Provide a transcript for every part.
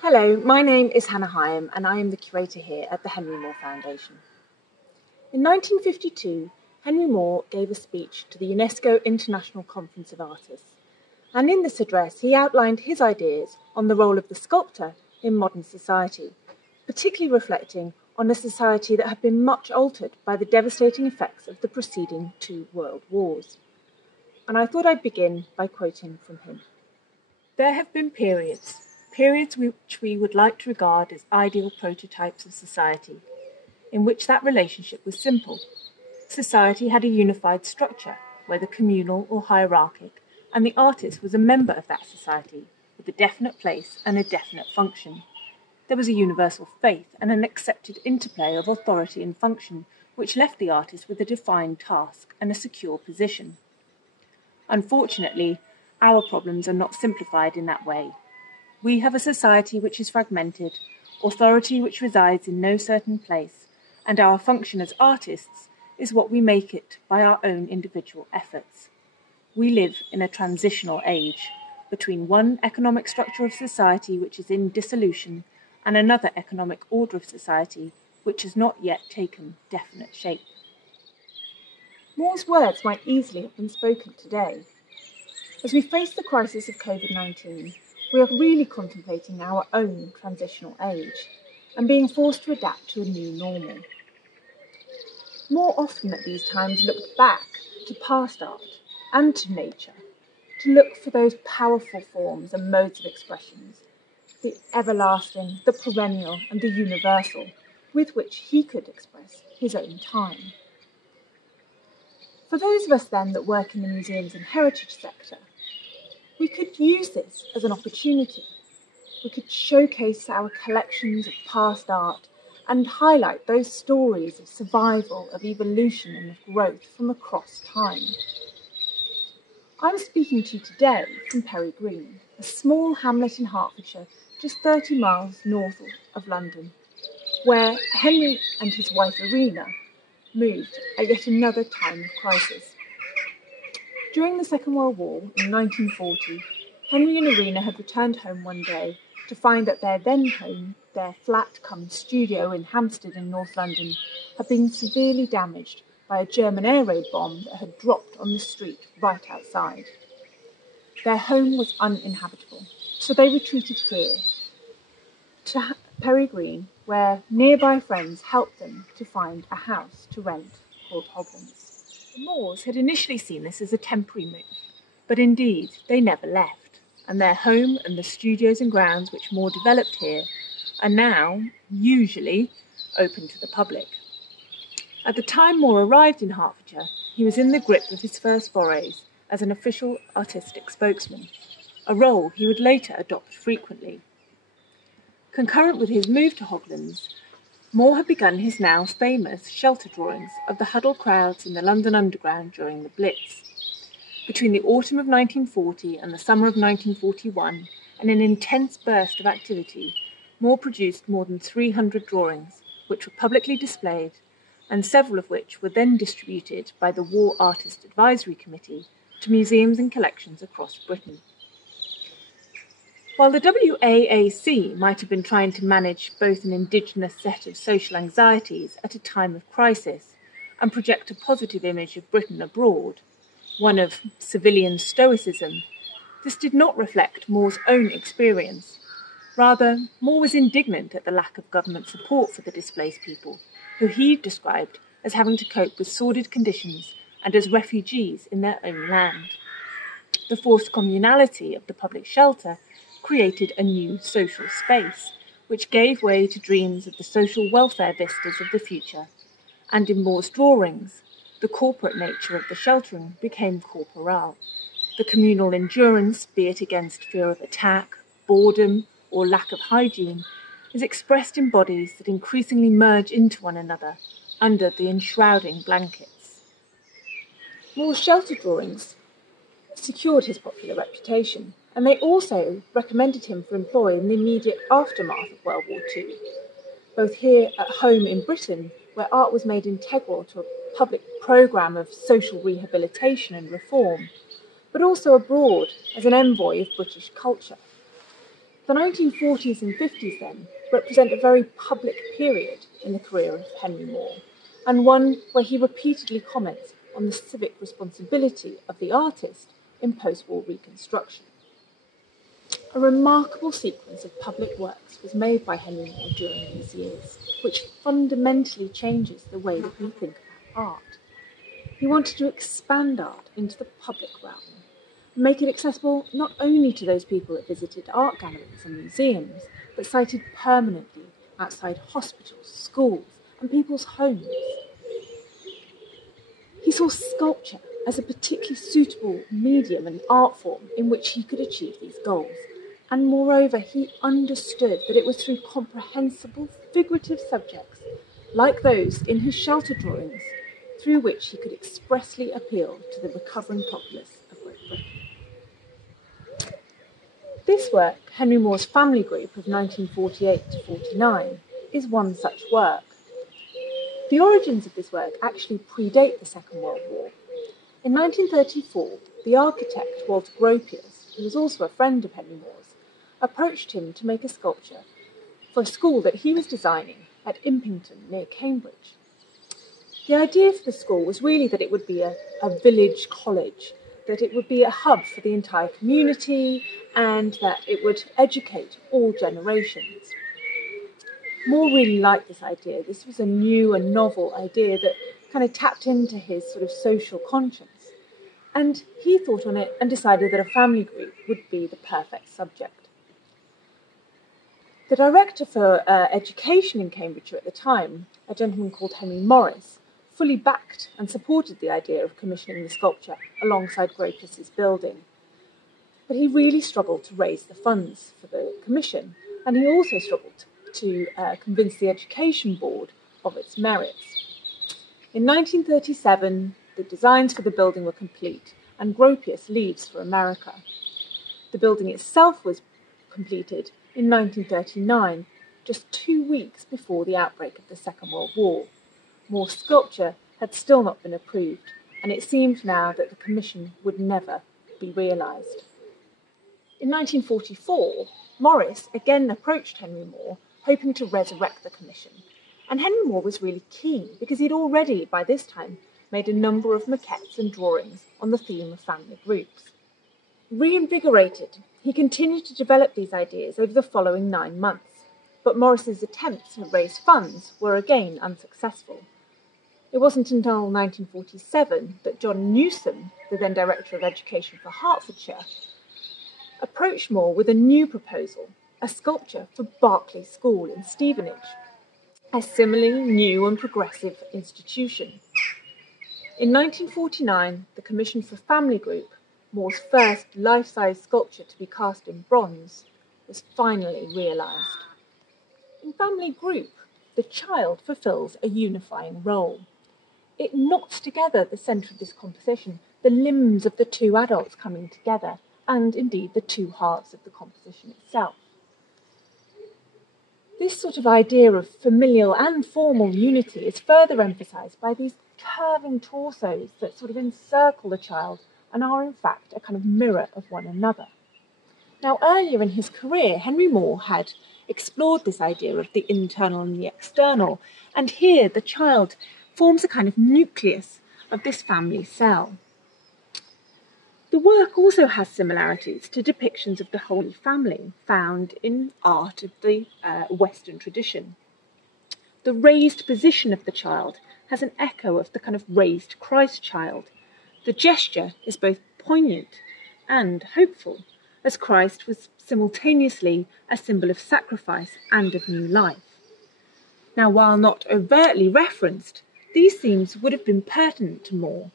Hello, my name is Hannah Higham and I am the curator here at the Henry Moore Foundation. In 1952, Henry Moore gave a speech to the UNESCO International Conference of Artists, and in this address he outlined his ideas on the role of the sculptor in modern society, particularly reflecting on a society that had been much altered by the devastating effects of the preceding 2 world wars. And I thought I'd begin by quoting from him. "There have been periods which we would like to regard as ideal prototypes of society, in which that relationship was simple. Society had a unified structure, whether communal or hierarchic, and the artist was a member of that society, with a definite place and a definite function. There was a universal faith and an accepted interplay of authority and function, which left the artist with a defined task and a secure position. Unfortunately, our problems are not simplified in that way. We have a society which is fragmented, authority which resides in no certain place, and our function as artists is what we make it by our own individual efforts. We live in a transitional age, between one economic structure of society which is in dissolution and another economic order of society which has not yet taken definite shape." Moore's words might easily have been spoken today. As we face the crisis of COVID-19, we are really contemplating our own transitional age and being forced to adapt to a new normal. More often at these times looked back to past art and to nature, to look for those powerful forms and modes of expressions, the everlasting, the perennial and the universal, with which he could express his own time. For those of us then that work in the museums and heritage sector, we could use this as an opportunity. We could showcase our collections of past art and highlight those stories of survival, of evolution and of growth from across time. I'm speaking to you today from Perry Green, a small hamlet in Hertfordshire, just 30 miles north of London, where Henry and his wife Irina moved at yet another time of crisis. During the Second World War in 1940, Henry and Irina had returned home one day to find that their then home, their flat-cum-studio in Hampstead in North London, had been severely damaged by a German air raid bomb that had dropped on the street right outside. Their home was uninhabitable, so they retreated here to Perry Green, where nearby friends helped them to find a house to rent called Hoglands. The Moores had initially seen this as a temporary move, but indeed they never left, and their home and the studios and grounds which Moore developed here are now, usually, open to the public. At the time Moore arrived in Hertfordshire, he was in the grip of his first forays as an official artistic spokesman, a role he would later adopt frequently. Concurrent with his move to Hoglands, Moore had begun his now famous shelter drawings of the huddled crowds in the London Underground during the Blitz. Between the autumn of 1940 and the summer of 1941, in an intense burst of activity, Moore produced more than 300 drawings, which were publicly displayed, and several of which were then distributed by the War Artist Advisory Committee to museums and collections across Britain. While the WAAC might have been trying to manage both an indigenous set of social anxieties at a time of crisis and project a positive image of Britain abroad, one of civilian stoicism, this did not reflect Moore's own experience. Rather, Moore was indignant at the lack of government support for the displaced people, who he described as having to cope with sordid conditions and as refugees in their own land. The forced communality of the public shelter created a new social space, which gave way to dreams of the social welfare vistas of the future, and in Moore's drawings, the corporate nature of the sheltering became corporal. The communal endurance, be it against fear of attack, boredom, or lack of hygiene, is expressed in bodies that increasingly merge into one another under the enshrouding blankets. Moore's shelter drawings secured his popular reputation, and they also recommended him for employ in the immediate aftermath of World War II, both here at home in Britain where art was made integral to a public programme of social rehabilitation and reform, but also abroad as an envoy of British culture. The 1940s and 50s, then, represent a very public period in the career of Henry Moore, and one where he repeatedly comments on the civic responsibility of the artist in post-war reconstruction. A remarkable sequence of public works was made by Henry Moore during these years, which fundamentally changes the way that we think about art. He wanted to expand art into the public realm, and make it accessible not only to those people that visited art galleries and museums, but sited permanently outside hospitals, schools, and people's homes. He saw sculpture as a particularly suitable medium and art form in which he could achieve these goals. And moreover, he understood that it was through comprehensible, figurative subjects, like those in his shelter drawings, through which he could expressly appeal to the recovering populace of Great Britain. This work, Henry Moore's Family Group of 1948 to 49, is one such work. The origins of this work actually predate the Second World War. In 1934, the architect Walter Gropius, who was also a friend of Henry Moore's, approached him to make a sculpture for a school that he was designing at Impington near Cambridge. The idea for the school was really that it would be a village college, that it would be a hub for the entire community, and that it would educate all generations. Moore really liked this idea. This was a new and novel idea that kind of tapped into his sort of social conscience. And he thought on it and decided that a family group would be the perfect subject. The director for education in Cambridgeshire at the time, a gentleman called Henry Morris, fully backed and supported the idea of commissioning the sculpture alongside Gropius's building. But he really struggled to raise the funds for the commission, and he also struggled to convince the Education Board of its merits. In 1937, the designs for the building were complete, and Gropius leaves for America. The building itself was completed in 1939, just 2 weeks before the outbreak of the Second World War. Moore's sculpture had still not been approved, and it seemed now that the commission would never be realised. In 1944, Morris again approached Henry Moore, hoping to resurrect the commission. And Henry Moore was really keen, because he'd already, by this time, made a number of maquettes and drawings on the theme of family groups. Reinvigorated, he continued to develop these ideas over the following 9 months, but Morris's attempts to raise funds were again unsuccessful. It wasn't until 1947 that John Newsom, the then Director of Education for Hertfordshire, approached Moore with a new proposal, a sculpture for Berkeley School in Stevenage, a similarly new and progressive institution. In 1949, the commission for Family Group, Moore's first life-size sculpture to be cast in bronze, was finally realised. In Family Group, the child fulfills a unifying role. It knots together the centre of this composition, the limbs of the two adults coming together, and indeed the two halves of the composition itself. This sort of idea of familial and formal unity is further emphasised by these curving torsos that sort of encircle the child and are in fact a kind of mirror of one another. Now, earlier in his career, Henry Moore had explored this idea of the internal and the external, and here the child forms a kind of nucleus of this family cell. The work also has similarities to depictions of the Holy Family found in art of the Western tradition. The raised position of the child has an echo of the kind of raised Christ child. The gesture is both poignant and hopeful, as Christ was simultaneously a symbol of sacrifice and of new life. Now, while not overtly referenced, these themes would have been pertinent to Moore,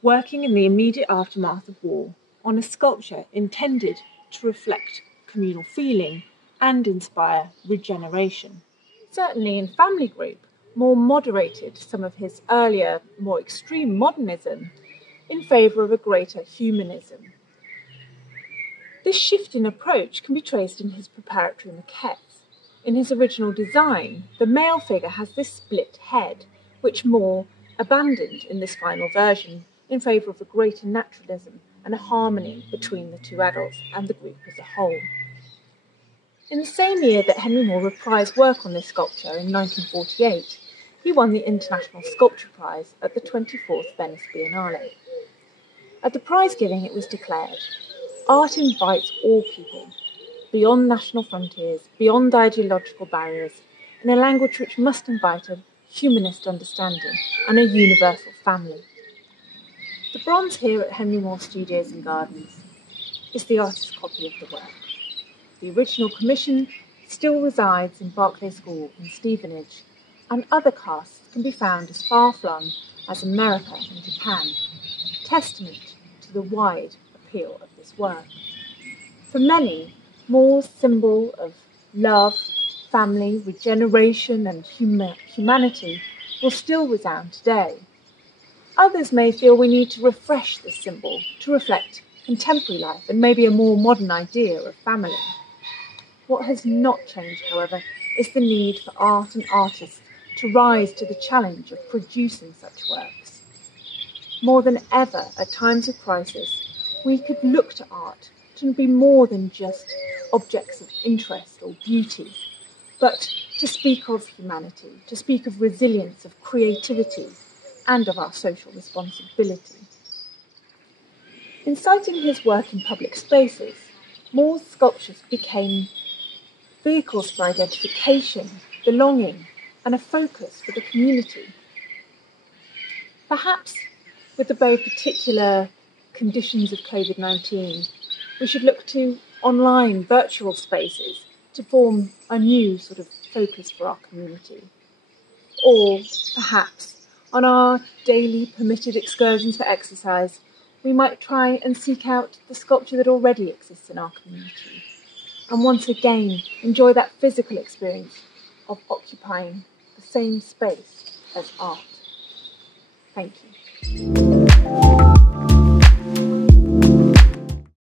working in the immediate aftermath of war on a sculpture intended to reflect communal feeling and inspire regeneration. Certainly in Family Group, Moore moderated some of his earlier, more extreme modernism in favour of a greater humanism. This shift in approach can be traced in his preparatory maquettes. In his original design, the male figure has this split head, which Moore abandoned in this final version in favour of a greater naturalism and a harmony between the two adults and the group as a whole. In the same year that Henry Moore reprised work on this sculpture in 1948, he won the International Sculpture Prize at the 24th Venice Biennale. At the prize giving, it was declared, "Art invites all people, beyond national frontiers, beyond ideological barriers, in a language which must invite a humanist understanding and a universal family." The bronze here at Henry Moore Studios and Gardens is the artist's copy of the work. The original commission still resides in Berkeley School in Stevenage, and other casts can be found as far-flung as America and Japan, testament to the wide appeal of this work. For many, Moore's symbol of love, family, regeneration and humanity will still resound today. Others may feel we need to refresh this symbol to reflect contemporary life and maybe a more modern idea of family. What has not changed, however, is the need for art and artists to rise to the challenge of producing such works. More than ever, at times of crisis, we could look to art to be more than just objects of interest or beauty, but to speak of humanity, to speak of resilience, of creativity, and of our social responsibility. In citing his work in public spaces, Moore's sculptures became vehicles for identification, belonging, and a focus for the community. Perhaps with the very particular conditions of COVID-19, we should look to online virtual spaces to form a new sort of focus for our community. Or perhaps on our daily permitted excursions for exercise, we might try and seek out the sculpture that already exists in our community, and once again enjoy that physical experience of occupying the same space as art. Thank you.